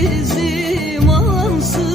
bizim ansız